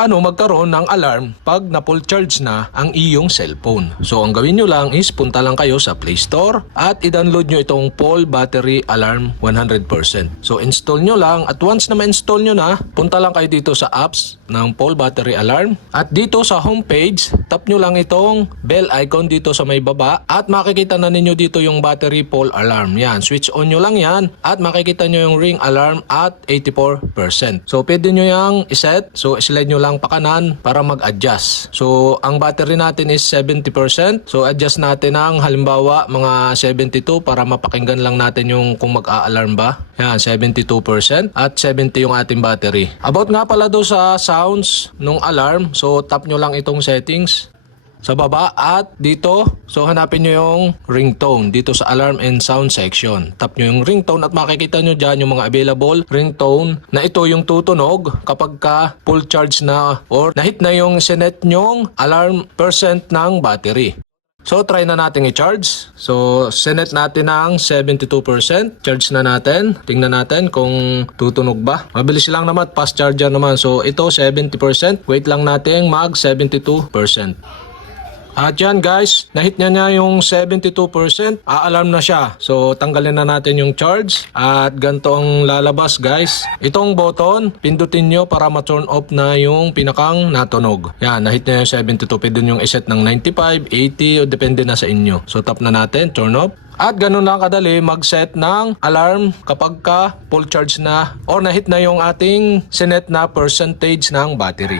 paano magkaroon ng alarm pag na full charge na ang iyong cellphone. So ang gawin nyo lang is punta lang kayo sa Play Store at i-download nyo itong Full Battery Alarm 100%. So install nyo lang at once na ma-install nyo na, punta lang kayo dito sa apps ng Full Battery Alarm at dito sa homepage, tap nyo lang itong bell icon dito sa may baba at makikita na ninyo dito yung battery full alarm. Yan, switch on nyo lang yan at makikita nyo yung ring alarm at 84%. So pwede nyo yung iset. So slide nyo lang pa kanan para mag-adjust. So ang battery natin is 70%. So adjust natin ang halimbawa mga 72 para mapakinggan lang natin yung kung mag-a-alarm ba. Yan, 72% at 70 yung ating battery. About nga pala do sa sounds nung alarm. So tap nyo lang itong settings sa baba at dito, so hanapin nyo yung ringtone dito sa alarm and sound section. Tap nyo yung ringtone at makikita nyo dyan yung mga available ringtone na ito yung tutunog kapag ka full charge na or nahit na yung sinet nyong alarm percent ng battery. So try na natin i-charge. So sinet natin ng 72%. Charge na natin. Tingnan natin kung tutunog ba. Mabilis lang naman, fast charger naman. So ito 70%. Wait lang natin mag 72%. At yan guys, nahit niya yung 72%, a-alarm na siya. So tanggalin na natin yung charge at ganito ang lalabas guys. Itong button, pindutin nyo para ma-turn off na yung pinakang natunog. Yan, nahit niya yung 72, pwede nyo iset ng 95, 80 o depende na sa inyo. So tap na natin, turn off. At ganun lang kadali mag-set ng alarm kapag ka full charge na or nahit na yung ating sinet na percentage ng battery.